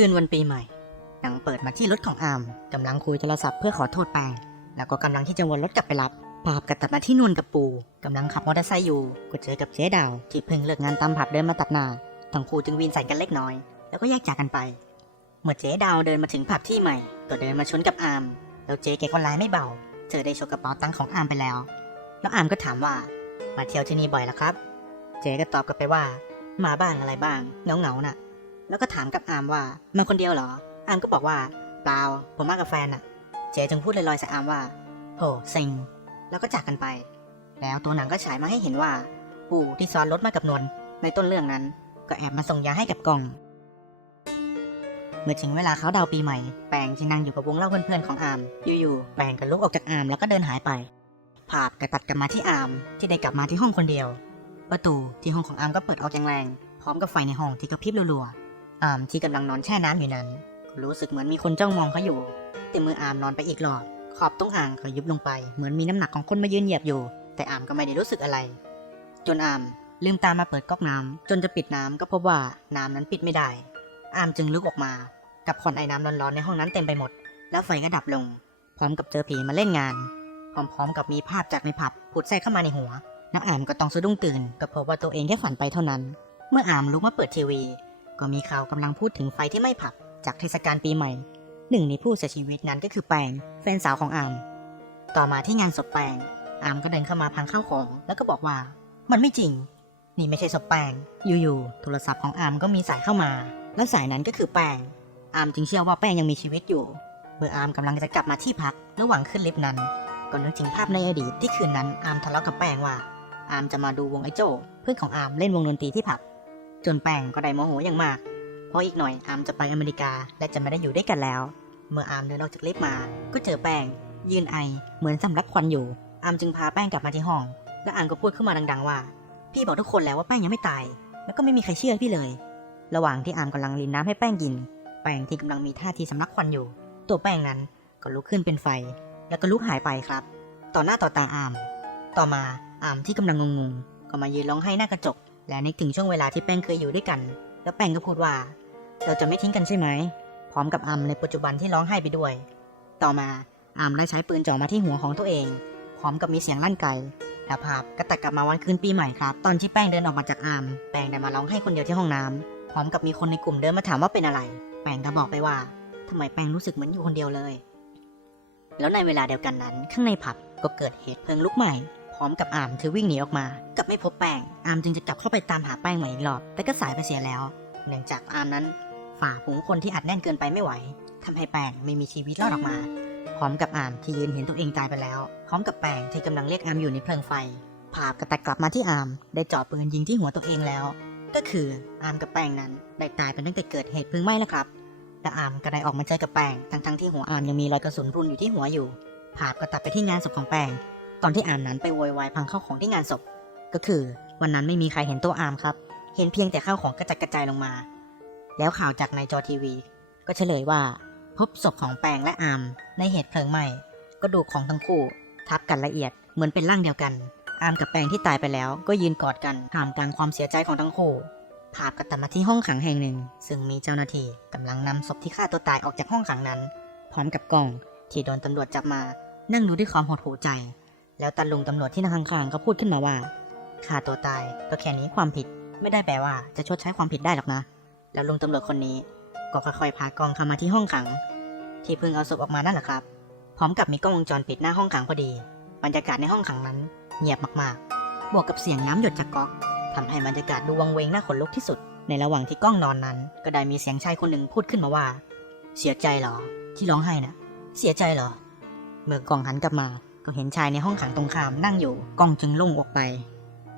คืนวันปีใหม่หนังเปิดมาที่รถของอามกำลังคุยโทรศัพท์เพื่อขอโทษแปงแล้วก็กำลังที่จะวนรถกลับไปรับภาพกระตัดมาที่นวลกับปูกำลังขับมอเตอร์ไซค์อยู่ก็เจอกับเจ๊ดาวที่เพิ่งเลิกงานตามผับเดินมาตัดหน้าทั้งคู่จึงวีนใส่กันเล็กน้อย แล้วก็แยกจากกันไป เมื่อเจ๊ดาวเดินมาถึงผับที่ใหม่ ก็เดินมาชนกับอามแล้วเจ๊แกก็ร้ายไม่เบาเธอได้โชว์กระเป๋าตังค์ของอามไปแล้ว แล้วอามก็ถามว่า มาเที่ยวที่นี่บ่อยล้วครับ เจ๊ก็ตอบกลับไปว่า มาบ้างอะไรบ้างเงาเงาๆน่ะ แล้วก็ถามกับอามว่ามาคนเดียวเหรอ อามก็บอกว่าเปล่าผมมากับแฟนน่ะเจ๊จึงพูดลอยๆใส่อามว่าโหซิงแล้วก็จากกันไป แล้วตัวหนังก็ฉายมาให้เห็นว่า ปู่ที่ซ้อนรถมากับนวลในต้นเรื่องนั้น ก็แอบมาส่งยาให้กับกองเมื่อถึงเวลาเขาเดาปีใหม่ แปงจึงนั่งอยู่กับวงเล่าเพื่อนๆของอาม อยู่ๆ แปงก็ลุกออกจากอามแล้วก็เดินหายไป ภาพกระตัดกลับมาที่อามที่ได้กลับมาที่ห้องคนเดียว ประตูที่ห้องของอามก็เปิดออกอย่างแรง พร้อมกับไฟในห้องที่กระพริบรัวๆ อามที่กำลังนอนแช่น้ำอยู่นั้น รู้สึกเหมือนมีคนจ้องมองเขาอยู่ แต่มืออามนอนไปอีกรอบขอบตรงอ่างก็ยุบลงไป เหมือนมีน้ำหนักของคนมายืนเหยียบอยู่ แต่อามก็ไม่ได้รู้สึกอะไร จนอามลืมตามาเปิดก๊อกน้ำจนจะปิดน้ำก็พบว่าน้ำนั้นปิดไม่ได้ อามจึงลุกออกมา กับควันไอ้น้ำร้อนๆในห้องนั้นเต็มไปหมด แล้วไฟก็ดับลง พร้อมกับเจอผีมาเล่นงาน พร้อมๆกับมีภาพจากในผับผุดแทรกเข้ามาในหัว นักอ่ามก็ต้องสะดุ้งตื่นก็พบว่าตัวเองแค่ฝันไปเท่านั้น เมื่ออามลุกมาเปิดทีวี ก็มีข่าวกำลังพูดถึงไฟที่ไม้ผับจากเทศกาลปีใหม่ หนึ่งในผู้เสียชีวิตนั้นก็คือแปงแฟนสาวของอามต่อมาที่งานศพแปงอามก็เดินเข้ามาพังข้าวของ แล้วก็บอกว่า มันไม่จริง นี่ไม่ใช่ศพแปงอยู่ๆโทรศัพท์ของอามก็มีสายเข้ามา และสายนั้นก็คือแปงอามจึงเชื่อว่าแป้งยังมีชีวิตอยู่ เมื่ออามกำลังจะกลับมาที่พักระหว่างขึ้นลิฟต์นั้นก็นึกถึงภาพในอดีตที่คืนนั้นอามทะเลาะกับแป้งว่า อามจะมาดูวงไอโจ้เพื่อนของอามเล่นวงดนตรีที่ผับ จนแป้งก็ได้โมโหอย่างมาก เพราะอีกหน่อยอามจะไปอเมริกาและจะไม่ได้อยู่ด้วยกันแล้ว เมื่ออามเดินออกจากลิฟต์มา ก็เจอแป้ง ยืนไอเหมือนสำลักควันอยู่ อามจึงพาแป้งกลับมาที่ห้อง และอามก็พูดขึ้นมาดัง ๆ ว่า พี่บอกทุกคนแล้วว่าแป้งยังไม่ตาย แล้วก็ไม่มีใครเชื่อพี่เลย ระหว่างที่อามกำลังรินน้ำให้แป้งกิน แป้งที่กำลังมีท่าทีสำลักควันอยู่ ตัวแป้งนั้นก็ลุกขึ้นเป็นไฟ แล้วก็ลุกหายไปครับ ต่อหน้าต่อตาอาม ต่อมาอามที่กำลังงงๆก็มายืนร้องไห้หน้ากระจก และนึกถึงช่วงเวลาที่แป้งเคยอยู่ด้วยกัน แล้วแป้งก็พูดว่า เราจะไม่ทิ้งกันใช่ไหม พร้อมกับอามในปัจจุบันที่ร้องไห้ไปด้วย ต่อมาอามได้ใช้ปืนจ่อมาที่หัวของตัวเอง พร้อมกับมีเสียงลั่นไกแล้วภาพก็ตัดกลับมาวันคืนปีใหม่ครับ ตอนที่แป้งเดินออกมาจากอามแป้งได้มาร้องไห้คนเดียวที่ห้องน้ำพร้อมกับมีคนในกลุ่มเดินมาถามว่าเป็นอะไร แป้งก็บอกไปว่าทำไมแป้งรู้สึกเหมือนอยู่คนเดียวเลย แล้วในเวลาเดียวกันนั้น ข้างในผับก็เกิดเหตุเพลิงลุกใหม่ พร้อมกับอามเธอวิ่งหนีออกมา กับไม่พบแป้ง อามจึงจะกลับเข้าไปตามหาแป้งใหม่อีกรอบ แต่ก็สายไปเสียแล้ว เนื่องจากอามนั้น ฝ่าฝูงคนที่อัดแน่นเกินไปไม่ไหวทำให้แป้งไม่มีชีวิตรอดออกมา พร้อมกับอามที่ยืนเห็นตัวเองตายไปแล้ว พร้อมกับแป้งที่กำลังเรียกอามอยู่ในเพลิงไฟ ภาพก็ตัดกลับมาที่อาม ได้จ่อปืนยิงที่หัวตัวเองแล้ว ก็คืออามกับแป้งนั้นได้ตายไปตั้งแต่เกิดเหตุเพลิงไหม้แล้วครับและอามก็ได้ออกมาเจอกับแป้งทั้งๆที่หัวอามยังมีรอยกระสุนรุนอยู่ที่หัวอยู่ภาพก็ตัดไปที่งานศพของแป้ง ตอนที่อามนั้นไปโวยวายพังข้าวของที่งานศพ ก็คือวันนั้นไม่มีใครเห็นตัวอามครับ เห็นเพียงแต่ข้าวของกระจัดกระจายลงมา แล้วข่าวจากในจอทีวี ก็เฉลยว่า พบศพของแปงและอามในเหตุเพลิงไหม้กระดูกของทั้งคู่ ทับกันละเอียดเหมือนเป็นร่างเดียวกัน อามกับแปงที่ตายไปแล้ว ก็ยืนกอดกันท่ามกลางความเสียใจของทั้งคู่ภาพก็ตัดมาที่ห้องขังแห่งหนึ่ง ซึ่งมีเจ้าหน้าที่กำลังนำศพที่ฆ่าตัวตายออกจากห้องขังนั้น พร้อมกับกล้องที่โดนตำรวจจับมา นั่งดูด้วยความหดหู่ใจ แล้วตาลุงตำรวจที่นั่งข้างๆก็พูดขึ้นมาว่าฆ่าตัวตายก็แค่นี้ความผิดไม่ได้แปลว่าจะชดใช้ความผิดได้หรอกนะ แล้วลุงตำรวจคนนี้ก็ค่อยๆพากองเข้ามาที่ห้องขัง ที่เพิ่งเอาศพออกมานั่นแหละครับ พร้อมกับมีกล้องวงจรปิดหน้าห้องขังพอดี บรรยากาศในห้องขังนั้น เงียบมากๆ บวกกับเสียงน้ำหยดจากก๊อกทำให้บรรยากาศดูวังเวงน่าขนลุกที่สุด ในระหว่างที่กล้องนอนนั้น ก็ได้มีเสียงชายคนหนึ่งพูดขึ้นมาว่า เสียใจเหรอ ที่ร้องไห้นะเสียใจเหรอ เมื่อกล้องหันกลับมา ก็เห็นชายในห้องขังตรงข้ามนั่งอยู่กล้องจึงโล่งออกไป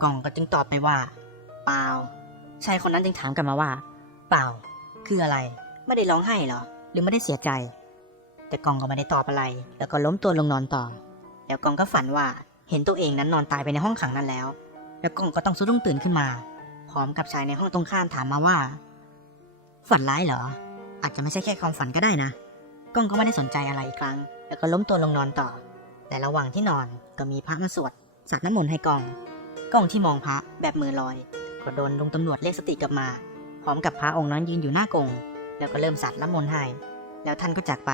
กล้องก็จึงตอบไปว่า เปล่า ชายคนนั้นจึงถามกลับมาว่า เปล่า คืออะไร ไม่ได้ร้องไห้เหรอ หรือไม่ได้เสียใจ แต่กองก็ไม่ได้ตอบอะไร แล้วก็ล้มตัวลงนอนต่อ แล้วกองก็ฝันว่าเห็นตัวเองนั้นนอนตายไปในห้องขังนั้นแล้ว แล้วกองก็ต้องสะดุ้งตื่นขึ้นมา พร้อมกับชายในห้องตรงข้ามถามมาว่า ฝันร้ายเหรอ อาจจะไม่ใช่แค่ความฝันก็ได้นะกองก็ไม่ได้สนใจอะไรอีกครั้ง แล้วก็ล้มตัวลงนอนต่อ แต่ระหว่างที่นอนก็มีพระมาสวดสาดน้ำมนต์ให้กองกองที่มองพระแบบมือลอย ก็โดนลุงตำรวจเรียกสติกลับมา พร้อมกับพระองค์นั้นยืนอยู่หน้ากงแล้วก็เริ่มสัตว์ละมนต์ให้แล้วท่านก็จากไป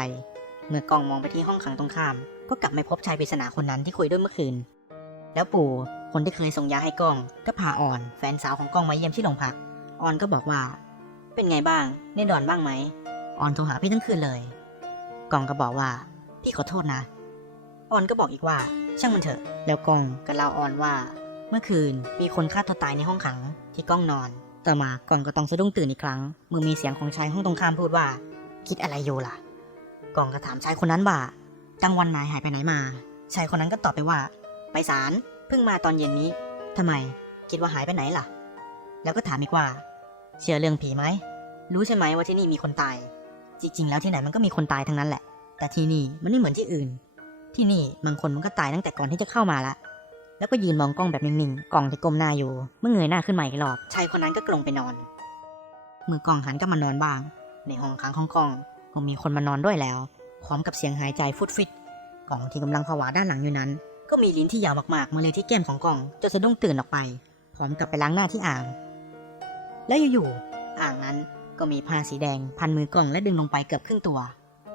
เมื่อกล้องมองไปที่ห้องขังตรงข้าม ก็กลับไม่พบชายปริศนาคนนั้นที่คุยด้วยเมื่อคืน แล้วปู่คนที่เคยส่งยาให้กล้อง ก็พาอ่อนแฟนสาวของกล้องมาเยี่ยมที่โรงพักออนก็บอกว่า เป็นไงบ้างได้ดอนบ้างไหมออนโทรหาพี่ทั้งคืนเลยกล้องก็บอกว่าพี่ขอโทษนะ ออนก็บอกอีกว่าช่างมันเถอะ แล้วกล้องก็เล่าออนว่า เมื่อคืนมีคนฆ่าตัวตายในห้องขังที่กล้องนอน ต่อมากล้องก็ต้องสะดุ้งตื่นอีกครั้ง เมื่อมีเสียงของชายห้องตรงข้ามพูดว่า คิดอะไรอยู่ล่ะกล้องก็ถามชายคนนั้นว่ากลางวันนายหายไปไหนมา ชายคนนั้นก็ตอบไปว่า ไปศาลเพิ่งมาตอนเย็นนี้ทำไม คิดว่าหายไปไหนล่ะ แล้วก็ถามอีกว่า เชื่อเรื่องผีไหมรู้ใช่ไหมว่าที่นี่มีคนตาย จริงๆ แล้วที่ไหนมันก็มีคนตายทั้งนั้นแหละ แต่ที่นี่มันไม่เหมือนที่อื่น ที่นี่บางคนมันก็ตายตั้งแต่ก่อนที่จะเข้ามาละ แล้วก็ยืนมองกล้องแบบนิ่งๆ กล้องที่ก้มหน้าอยู่ เมื่อเงยหน้าขึ้นมาอีกรอบชายคนนั้นก็กลงไปนอน เมื่อกล้องหันกลับมานอนบ้าง ในห้องค้างของกล้องก็มีคนมานอนด้วยแล้ว พร้อมกับเสียงหายใจฟุดฟิตกล้องที่กำลังผวาด้านหลังอยู่นั้น ก็มีลิ้นที่ยาวมากๆมาเลยที่แก้มของกล้องจนสะดุ้งตื่นออกไป พร้อมกับไปล้างหน้าที่อ่าง และอยู่ๆอ่างนั้นก็มีผ้าสีแดงพันมือกล้องและดึงลงไปเกือบครึ่งตัว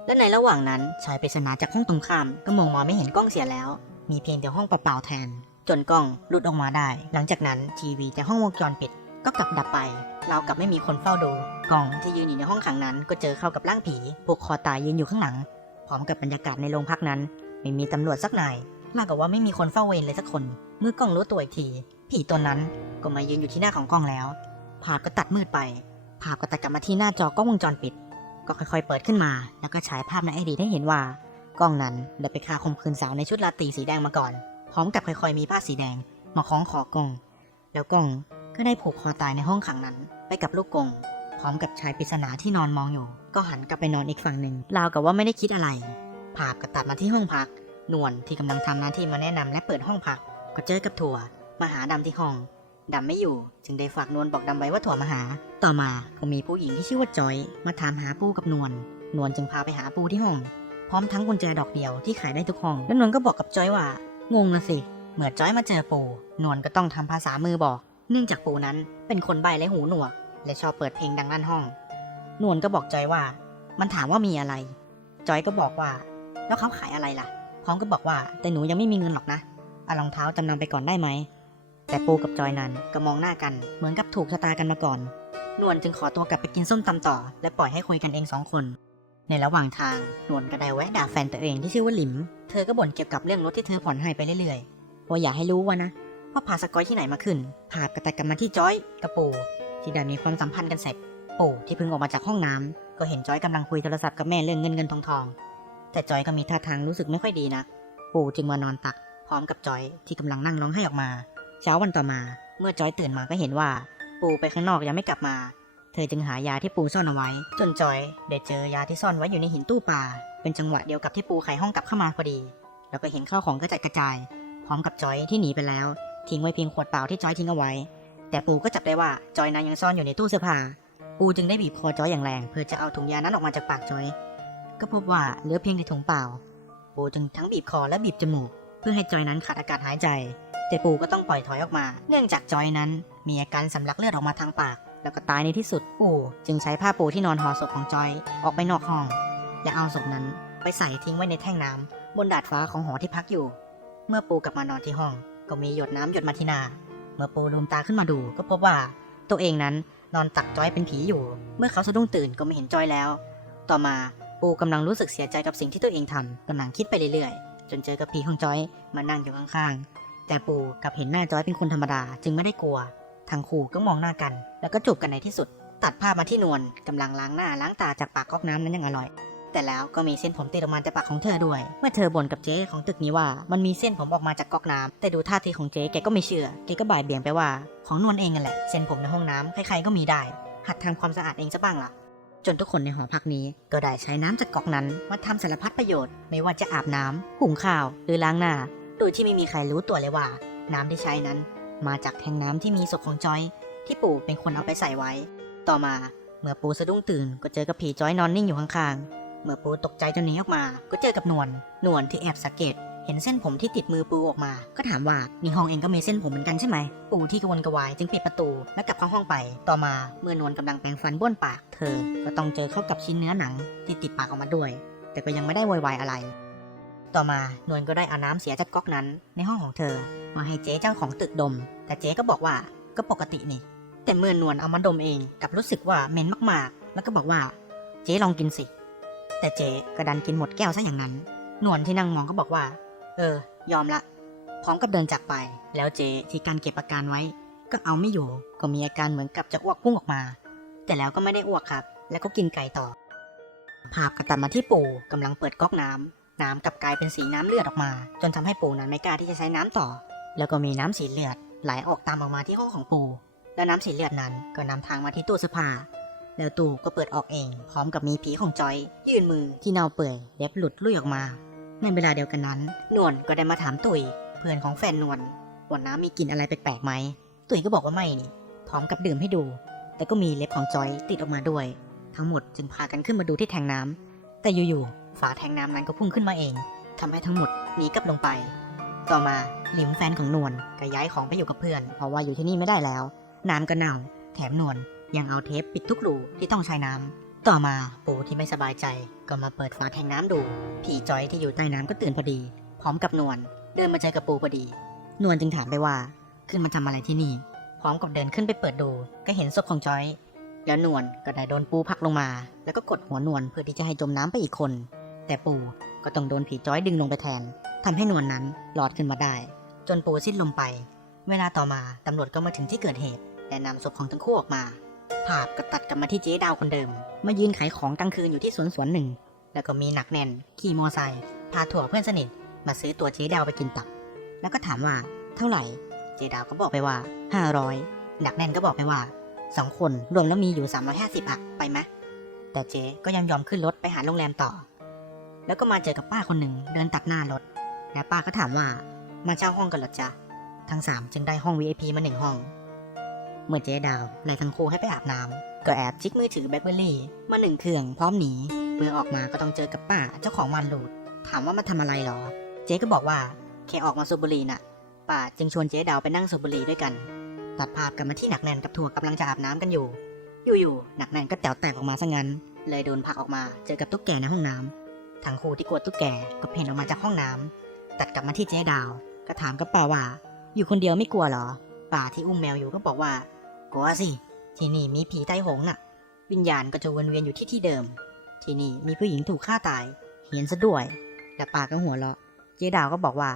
และในระหว่างนั้นชายปริศนาจากห้องตรงข้ามก็มองมาไม่เห็นกล้องเสียแล้ว มีเพียงแต่ห้องเปล่าๆแทน จนกล้องหลุดออกมาได้ หลังจากนั้นทีวีจากห้องวงจรปิดก็กลับดับไปเราวกับไม่มีคนเฝ้าดู กล้องที่ยืนอยู่ในห้องขังนั้น ก็เจอเข้ากับร่างผีผูกคอตายยืนอยู่ข้างหลัง พร้อมกับบรรยากาศในโรงพักนั้น ไม่มีตำรวจสักนายราวกับว่าไม่มีคนเฝ้าเวรเลยสักคน เมื่อกล้องรู้ตัวอีกที ผีตัวนั้นก็มายืนอยู่ที่หน้าของกล้องแล้ว ภาพก็ตัดมืดไป ภาพก็ตัดกลับมาที่หน้าจอกล้องวงจรปิด ก็ค่อยๆเปิดขึ้นมา แล้วก็ฉายภาพในอดีตให้เห็นว่า กล้องนั้นได้ไปฆ่าข่มขืนสาวในชุดราตรีสีแดงมาก่อน พร้อมกับค่อยๆมีผ้าสีแดงมาคล้องคอกล้อง แล้วกล้องก็ได้ผูกคอตายในห้องขังนั้น ไปกับลูกกงพร้อมกับชายปริศนาที่นอนมองอยู่ ก็หันกลับไปนอนอีกฝั่งหนึ่งราวกับว่าไม่ได้คิดอะไร ภาพก็ตัดมาที่ห้องพัก นวลที่กำลังทำหน้าที่มาแนะนำและเปิดห้องพัก ก็เจอกับถั่วมาหาดำที่ห้อง ดำไม่อยู่ จึงได้ฝากนวลบอกดำไว้ว่าถั่วมาหา ต่อมาก็มีผู้หญิงที่ชื่อว่าจอยมาถามหาปูกับนวลนวลจึงพาไปหาปูที่ห้อง พร้อมทั้งกุญแจดอกเดียวที่ขายได้ทุกห้อง แล้วนวลก็บอกกับจอยว่างงนะสิเมื่อจอยมาเจอปูนวลก็ต้องทำภาษามือบอก เนื่องจากปูนั้นเป็นคนใบและหูหนวก และชอบเปิดเพลงดังลั่นห้อง นวลก็บอกจอยว่า มันถามว่ามีอะไร จอยก็บอกว่า แล้วเขาขายอะไรล่ะ พร้อมก็บอกว่าแต่หนูยังไม่มีเงินหรอกนะเอารองเท้าจำนำไปก่อนได้ไหม แต่ปูกับจอยนั้นก็มองหน้ากันเหมือนกับถูกชะตากันมาก่อน นวลจึงขอตัวกลับไปกินส้มตำต่อ และปล่อยให้คุยกันเองสองคน ในระหว่างทางนวลก็ได้แวะด่าแฟนตัวเองที่ชื่อว่าหลิม เธอก็บ่นเกี่ยวกับเรื่องรถที่เธอผ่อนให้ไปเรื่อยๆว่าอย่าให้รู้ว่านะว่าพาสกอยที่ไหนมาขึ้นพาดกระแตกกันมาที่จอยกับปูที่ได้มีความสัมพันธ์กันเสร็จ ปูที่เพิ่งออกมาจากห้องน้ำก็เห็นจอยกำลังคุยโทรศัพท์กับแม่เรื่องเงินเงินทองทอง แต่จอยก็มีท่าทางรู้สึกไม่ค่อยดีนะ ปูจึงมานอนตักพร้อมกับจอยที่กำลังนั่งร้องไห้ออกมา เช้าวันต่อมา เมื่อจอยตื่นมาก็เห็นว่า ปูไปข้างนอกยังไม่กลับมา เธอจึงหายาที่ปูซ่อนเอาไว้ จนจอยได้เจอยาที่ซ่อนไว้อยู่ในหินตู้ปลาเป็นจังหวะเดียวกับที่ปูไขห้องกลับเข้ามาพอดี แล้วก็เห็นข้าวของกระจัดกระจาย พร้อมกับจอยที่หนีไปแล้ว ทิ้งไว้เพียงขวดเปล่าที่จอยทิ้งเอาไว้ แต่ปูก็จับได้ว่าจอยนั้นยังซ่อนอยู่ในตู้เสื้อผ้าปูจึงได้บีบคอจอยอย่างแรง เพื่อจะเอาถุงยานั้นออกมาจากปากจอย ก็พบว่าเหลือเพียงในถุงเปล่า ปูจึงทั้งบีบคอและบีบจมูก เพื่อให้จอยนั้นขาดอากาศหายใจ แต่ปูก็ต้องปล่อยถอยออกมา เนื่องจากจอยนั้น มีอาการสำลักเลือดออกมาทางปาก แล้วก็ตายในที่สุด ปูจึงใช้ผ้าปูที่นอนห่อศพของจอยออกไปนอกห้อง และเอาศพนั้นไปใส่ทิ้งไว้ในแท่งน้ำบนดาดฟ้าของหอที่พักอยู่ เมื่อปูกลับมานอนที่ห้อง ก็มีหยดน้ำหยดมาที่หน้า เมื่อปูลืมตาขึ้นมาดูก็พบว่า ตัวเองนั้นนอนตักจอยเป็นผีอยู่ เมื่อเขาสะดุ้งตื่นก็ไม่เห็นจอยแล้ว ต่อมาปูกำลังรู้สึกเสียใจกับสิ่งที่ตัวเองทำกำลังคิดไปเรื่อยๆ จนเจอกับผีของจอยมานั่งอยู่ข้างๆ แต่ปูกับเห็นหน้าจอยเป็นคนธรรมดาจึงไม่ได้กลัว ทั้งคู่ก็มองหน้ากัน แล้วก็จูบกันในที่สุด ตัดภาพมาที่นวลกำลังล้างหน้าล้างตาจากปากก๊อกน้ำนั้นอยังอร่อย แต่แล้วก็มีเส้นผมติดออกมาจากปากของเธอด้วย เมื่อเธอบ่นกับเจ๊ของตึกนี้ว่า มันมีเส้นผมออกมาจากก๊อกน้ำแต่ดูท่าทีของเจ๊แกก็ไม่เชื่อแกก็บ่ายเบี่ยงไปว่า ของนวลเองนั่นแหละเส้นผมในห้องน้ำใครๆก็มีได้ หัดทำความสะอาดเองซะบ้างล่ะจนทุกคนในหอพักนี้ก็ได้ใช้น้ำจากก๊อกนั้นมาทำสารพัดประโยชน์ ไม่ว่าจะอาบน้ำหุงข้าว หรือล้างหน้า โดยที่ไม่มีใครรู้ตัวเลยว่า น้ำที่ใช้นั้น มาจากแทงน้ำที่มีศพของจอย ที่ปู่เป็นคนเอาไปใส่ไว้ ต่อมาเมื่อปูสะดุ้งตื่นก็เจอกับผีจอยนอนนิ่งอยู่ข้างๆ เมื่อปูตกใจจนหนีออกมา ก็เจอกับนวล นวลที่แอบสังเกต เห็นเส้นผมที่ติดมือปูออกมา ก็ถามว่านี่ห้องเองก็มีเส้นผมเหมือนกันใช่ไหม ปูที่กระวนกระวายจึงปิดประตูและกลับเข้าห้องไป ต่อมาเมื่อนวลกำลังแปรงฟันบ้วนปาก เธอ ก็ต้องเจอเข้ากับชิ้นเนื้อหนังที่ติดปากออกมาด้วย แต่ก็ยังไม่ได้โวยวายอะไร ต่อมานวลก็ได้เอาน้ำเสียจากก๊อกนั้นในห้องของเธอ มาให้เจ๊เจ้าของตึกดม แต่เจ๊ก็บอกว่าก็ปกตินี่ แต่เมื่อนวลเอามาดมเองกับรู้สึกว่าเหม็นมากๆ แล้วก็บอกว่า เจ๊ลองกินสิ แต่เจ๊ก็ดันกินหมดแก้วซะอย่างนั้น นวลที่นั่งมองก็บอกว่า เออ ยอมละ พร้อมกับเดินจากไป แล้วเจ๊ที่การเก็บอาการไว้ ก็เอาไม่อยู่ ก็มีอาการเหมือนกับจะอ้วกพุ่งออกมา แต่แล้วก็ไม่ได้อ้วกครับ แล้วก็กินไก่ต่อ ภาพก็ตัดมาที่ปู่กำลังเปิดก๊อกน้ำ น้ำกลับกลายเป็นสีน้ำเลือดออกมา จนทำให้ปู่นั้นไม่กล้าที่จะใช้น้ำต่อ แล้วก็มีน้ำสีเลือดไหลออกตามออกมาที่ห้องของปู่ และน้ำสีเลือดนั้นก็นำทางมาที่ตู้เสื้อผ้าแล้วตู้ก็เปิดออกเอง พร้อมกับมีผีของจอย ยื่นมือที่เน่าเปื่อยเล็บหลุดลุ่ยออกมาในเวลาเดียวกันนั้น นวลก็ได้มาถามตุยเพื่อนของแฟนนวลว่าน้ำมีกลิ่นอะไรแปลกๆไหมตุยก็บอกว่าไม่นี่พร้อมกับดื่มให้ดู แต่ก็มีเล็บของจอยติดออกมาด้วย ทั้งหมดจึงพากันขึ้นมาดูที่แทงน้ำแต่อยู่ๆ ฝาแทงน้ำนั้นก็พุ่งขึ้นมาเองทำให้ทั้งหมดหนีกลับลงไป ต่อมาหลิมแฟนของนวลก็ย้ายของไปอยู่กับเพื่อน เพราะว่าอยู่ที่นี่ไม่ได้แล้ว น้ำก็เน่า แถมนวลยังเอาเทปปิดทุกรูที่ต้องใช้น้ำต่อมาปู่ที่ไม่สบายใจก็มาเปิดฝาแทงน้ำดู ผีจอยที่อยู่ใต้น้ำก็ตื่นพอดี พร้อมกับนวลเดินมาเจอกับปู่พอดี นวลจึงถามไปว่า ขึ้นมาทำอะไรที่นี่ พร้อมกับเดินขึ้นไปเปิดดู ก็เห็นศพของจอย แล้วนวลก็ได้โดนปูผักลงมา แล้วก็กดหัวนวลเพื่อที่จะให้จมน้ำไปอีกคน แต่ปู่ก็ต้องโดนผีจอยดึงลงไปแทนทำให้นวลนั้นรอดขึ้นมาได้ จนปู่สิ้นลมไป เวลาต่อมาตำรวจก็มาถึงที่เกิดเหตุและนำศพของทั้งคู่ออกมาภาพก็ตัดกลับมาที่เจ๊ดาวคนเดิม มายืนขายของกลางคืนอยู่ที่สวนสวนหนึ่ง แล้วก็มีหนักแน่น ขี่มอไซค์พาถั่วเพื่อนสนิท มาซื้อตัวเจ๊ดาวไปกินตับ แล้วก็ถามว่าเท่าไหร่ เจ๊ดาวก็บอกไปว่า 500 หนักแน่นก็บอกไปว่าสองคนรวมแล้วมีอยู่ 350อะไปไหมแต่เจ๊ก็ยังยอมขึ้นรถไปหาโรงแรมต่อ แล้วก็มาเจอกับป้าคนหนึ่งเดินตัดหน้ารถ แล้วป้าก็ถามว่ามาเช่าห้องกันหรอจ๊ะ ทั้งสามจึงได้ห้อง VIP มาหนึ่งห้อง เมื่อเจ๊ดาวไล่ทั้งคู่ให้ไปอาบน้ำก็แอบจิกมือถือแบล็คเบอรี่ มาหนึ่งเครื่องพร้อมหนี เมื่อออกมาก็ต้องเจอกับป้าเจ้าของวันหลูดถามว่ามาทำอะไรหรอ เจ๊ก็บอกว่าแค่ออกมาสูบบุหรี่น่ะ ป้าจึงชวนเจ๊ดาวไปนั่งสูบบุหรี่ด้วยกัน ตัดภาพกลับมาที่หนักแน่นกับถั่วกำลังจะอาบน้ำกันอยู่ อยู่ๆหนักแน่นก็แต๋วแตกออกมาซะงั้น เลยโดนผลักออกมาเจอกับตุ๊กแกในห้องน้ำ ทั้งคู่ที่กลัวตุ๊กแกก็เพ่นออกมาจากห้องน้ำตัดกลับมาที่เจ๊ดาว ก็ถามกับป้าว่า อยู่คนเดียวไม่กลัวเหรอป้าที่อุ้มแมวอยู่ก็บอกว่า กลัวสิ ที่นี่มีผีใต้หงน่ะ วิญญาณก็จะวนเวียนอยู่ที่ที่เดิม ที่นี่มีผู้หญิงถูกฆ่าตาย เห็นซะด้วย แล้วป้าก็หัวเราะ เจ๊ดาวก็บอกว่า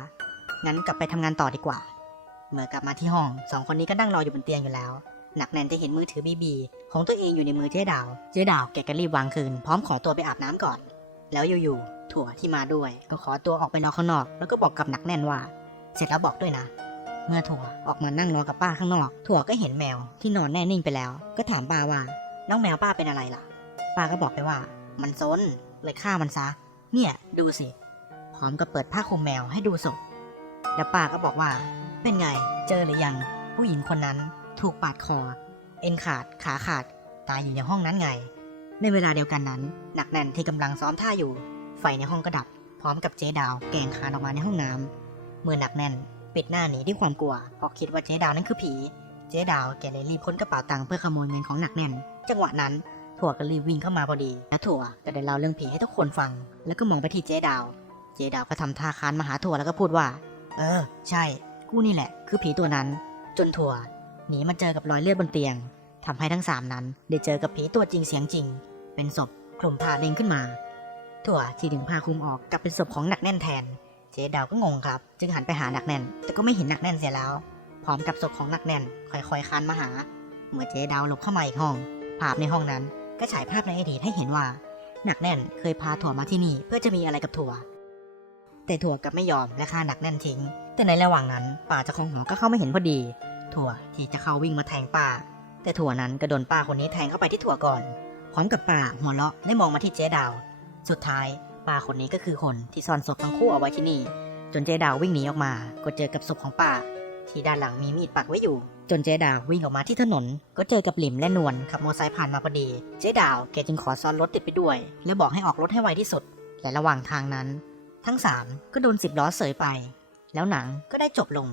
งั้นกลับไปทำงานต่อดีกว่า เมื่อกลับมาที่ห้องสองคนนี้ก็นั่งรออยู่บนเตียงอยู่แล้ว หนักแน่นจะเห็นมือถือบีบีของตัวเองอยู่ในมือเจ๊ดาว เจ๊ดาวแกก็รีบวางคืน พร้อมขอตัวไปอาบน้ำก่อน แล้วอยู่ๆถั่วที่มาด้วย ก็ขอตัวออกไปรอนข้างนอก แล้วก็บอกกับหนักแน่นว่า เสร็จแล้วบอกด้วยนะ เมื่อถั่วออกมานั่งรอนกับป้าข้างนอก ถั่วก็เห็นแมวที่นอนแน่นิ่งไปแล้ว ก็ถามป้าว่า น้องแมวป้าเป็นอะไรล่ะ ป้าก็บอกไปว่า มันซนเลยฆ่ามันซะ เนี่ยดูสิ พร้อมกับเปิดผ้าคลุมแมวให้ดูศพแล้วป้าก็บอกว่า เป็นไง เจอหรือยัง ผู้หญิงคนนั้นถูกปาดคอ เอ็นขาด ขาขาด ตายอยู่ในห้องนั้นไง ในเวลาเดียวกันนั้น หนักแน่นที่กำลังซ้อมท่าอยู่ ไฟในห้องก็ดับ พร้อมกับเจ๊ดาวแกงคานออกมาในห้องน้ำเมื่อหนักแน่น ปิดหน้าหนีด้วยความกลัวเพราะคิดว่าเจ๊ดาวนั้นคือผี เจ๊ดาวแกเลยรีบค้นกระเป๋าตังค์เพื่อขโมยเงินของหนักแน่น จังหวะนั้นถั่วก็รีบวิ่งเข้ามาพอดีและถั่วก็ได้เล่าเรื่องผีให้ทุกคนฟัง แล้วก็มองไปที่เจ๊ดาว เจ๊ดาวก็ทำท่าคานมาหาถั่วแล้วก็พูดว่า เออ ใช่ กูนี่แหละ คือผีตัวนั้น จนถั่วหนีมาเจอกับรอยเลือดบนเตียง ทำให้ทั้งสามนั้นได้เจอกับผีตัวจริงเสียงจริง เป็นศพคลุมผ้าเด้งขึ้นมา ถั่วที่ดึงผ้าคลุมออกกลับเป็นศพของหนักแน่นแทน เจดาวก็งงครับ จึงหันไปหาหนักแน่น แต่ก็ไม่เห็นหนักแน่นเสียแล้ว พร้อมกับศพของหนักแน่นค่อยๆคานมาหา เมื่อเจดาวหลบเข้ามาอีกห้อง ภาพในห้องนั้นก็ฉายภาพในอดีตให้เห็นว่า หนักแน่นเคยพาถั่วมาที่นี่เพื่อจะมีอะไรกับถั่ว แต่ถั่วกลับไม่ยอมและฆ่าหนักแน่นทิ้ง แต่ในระหว่างนั้นป่าเจ้าของหอก็เข้าไม่เห็นพอดี ถั่วที่จะเข้าวิ่งมาแทงป้า แต่ถั่วนั้นก็โดนป้าคนนี้แทงเข้าไปที่ถั่วก่อน พร้อมกับป้าหัวเราะได้มองมาที่เจ๊ดาว สุดท้ายป้าคนนี้ก็คือคนที่ซ่อนศพทั้งคู่เอาไว้ที่นี่ จนเจดาววิ่งหนีออกมา ก็เจอกับศพของป้า ที่ด้านหลังมีมีดปักไว้อยู่ จนเจดาววิ่งออกมาที่ถนน ก็เจอกับหลิมและนวลขับมอเตอร์ไซค์ผ่านมาพอดี เจดาวแกจึงขอซ้อนรถติดไปด้วย แล้วบอกให้ออกรถให้ไวที่สุด แต่ระหว่างทางนั้น ทั้งสามก็โดนสิบล้อเสยไป แล้วหนังก็ได้จบลง